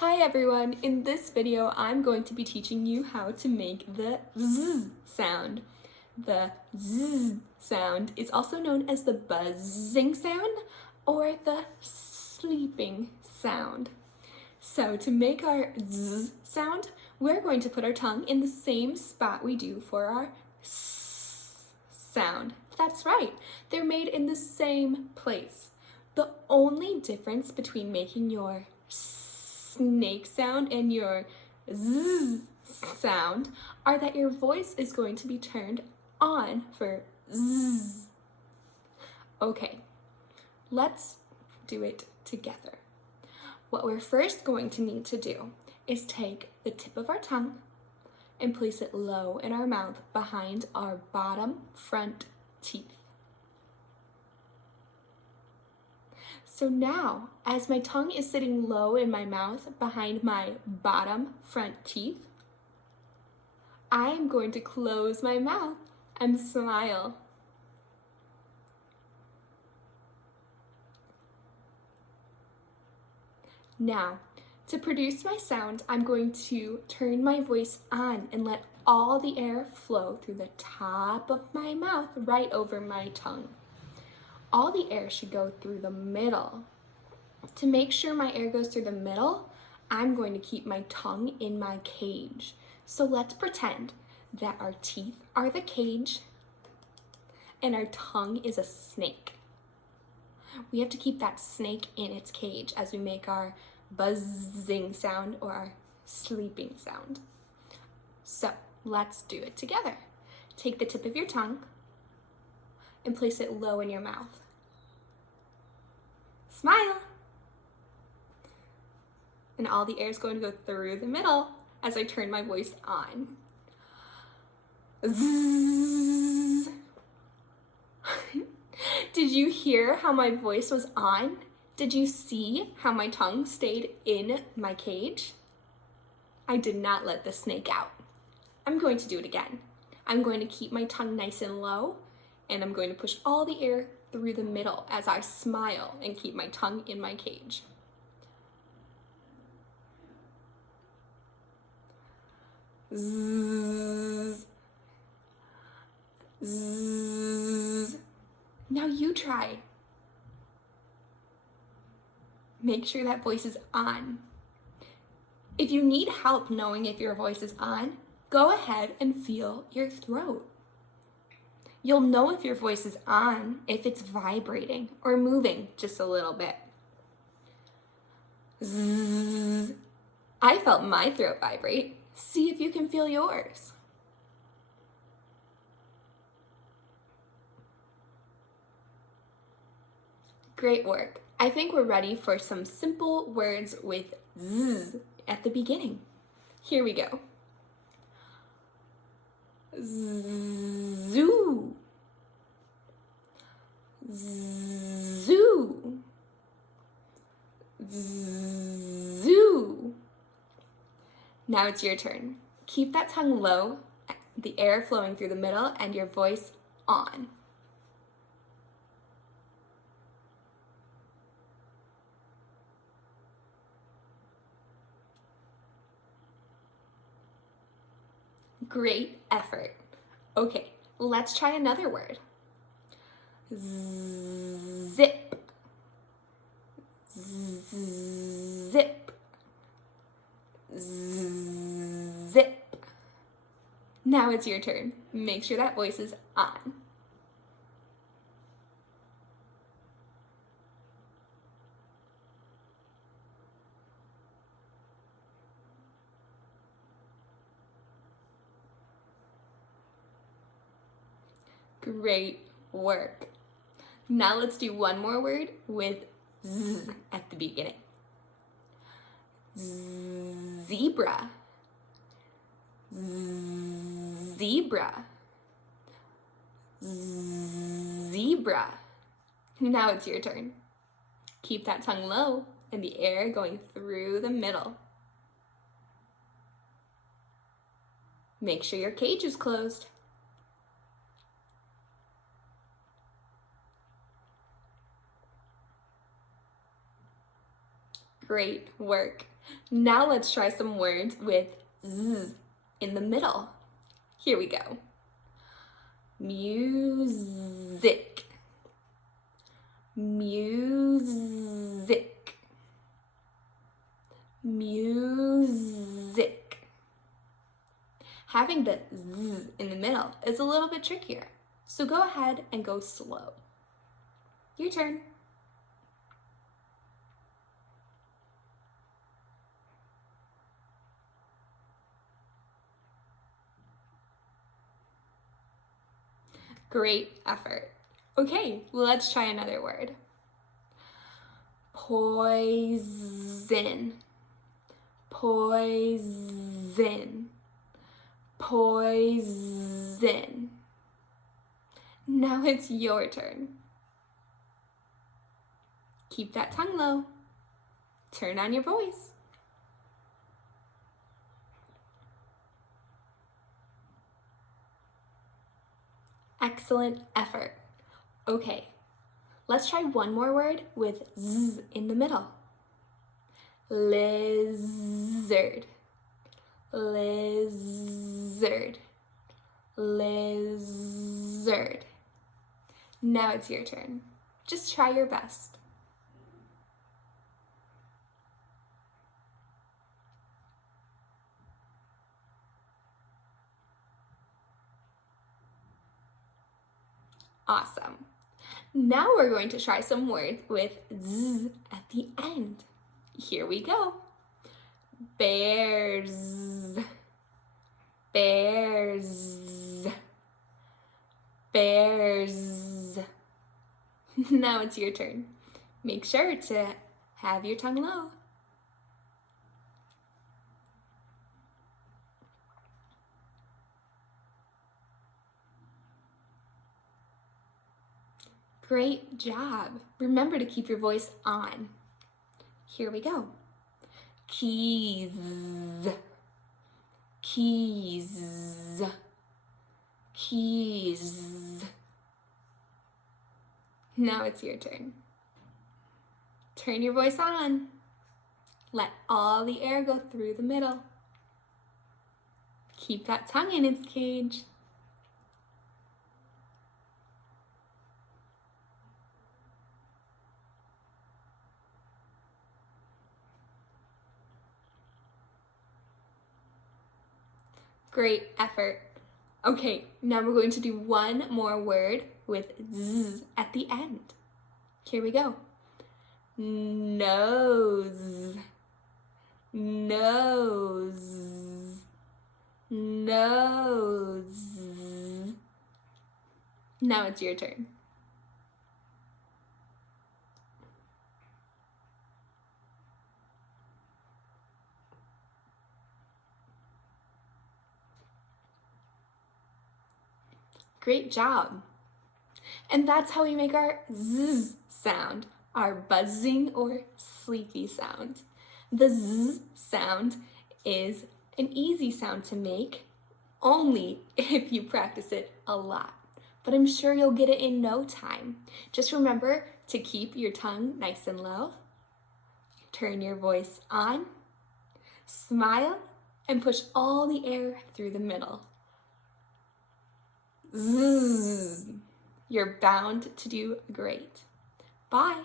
Hi everyone, in this video I'm going to be teaching you how to make the Z sound. The Z sound is also known as the buzzing sound or the sleeping sound. So to make our Z sound, we're going to put our tongue in the same spot we do for our S sound. That's right, they're made in the same place. The only difference between making your snake sound and your Z sound are that your voice is going to be turned on for Z. Okay, let's do it together. What we're first going to need to do is take the tip of our tongue and place it low in our mouth behind our bottom front teeth. So now, as my tongue is sitting low in my mouth behind my bottom front teeth, I am going to close my mouth and smile. Now, to produce my sound, I'm going to turn my voice on and let all the air flow through the top of my mouth right over my tongue. All the air should go through the middle. To make sure my air goes through the middle, I'm going to keep my tongue in my cage. So let's pretend that our teeth are the cage and our tongue is a snake. We have to keep that snake in its cage as we make our buzzing sound or our sleeping sound. So let's do it together. Take the tip of your tongue and place it low in your mouth. Smile. And all the air is going to go through the middle as I turn my voice on. Zzz. Did you hear how my voice was on? Did you see how my tongue stayed in my cage? I did not let the snake out. I'm going to do it again. I'm going to keep my tongue nice and low, and I'm going to push all the air through the middle as I smile and keep my tongue in my cage. Zzz. Zzz. Now you try. Make sure that voice is on. If you need help knowing if your voice is on, go ahead and feel your throat. You'll know if your voice is on if it's vibrating or moving just a little bit. Zzz. I felt my throat vibrate. See if you can feel yours. Great work. I think we're ready for some simple words with Z at the beginning. Here we go. Zoo. Zoo. Zoo. Now it's your turn. Keep that tongue low, the air flowing through the middle, and your voice on. Great effort. Okay, let's try another word. Zip. Zip. Zip. Now it's your turn. Make sure that voice is on. Great work. Now let's do one more word with Z at the beginning. Zebra. Zebra. Zebra. Now it's your turn. Keep that tongue low and the air going through the middle. Make sure your cage is closed. Great work. Now let's try some words with z in the middle. Here we go. Music, music, music. Having the z in the middle is a little bit trickier, so go ahead and go slow. Your turn. Great effort. Okay, let's try another word. Poison, poison, poison. Now it's your turn. Keep that tongue low. Turn on your voice. Excellent effort. Okay, let's try one more word with z in the middle. Lizard, lizard, lizard. Now it's your turn. Just try your best. Awesome. Now we're going to try some words with z at the end. Here we go. Bears, bears, bears. Now it's your turn. Make sure to have your tongue low. Great job. Remember to keep your voice on. Here we go. Keys, keys, keys. Now it's your turn. Turn your voice on. Let all the air go through the middle. Keep that tongue in its cage. Great effort. Okay, now we're going to do one more word with z at the end. Here we go. Nose, nose, nose. Now it's your turn. Great job. And that's how we make our z sound, our buzzing or sleepy sound. The z sound is an easy sound to make only if you practice it a lot. But I'm sure you'll get it in no time. Just remember to keep your tongue nice and low, turn your voice on, smile, and push all the air through the middle. Zzz. You're bound to do great. Bye.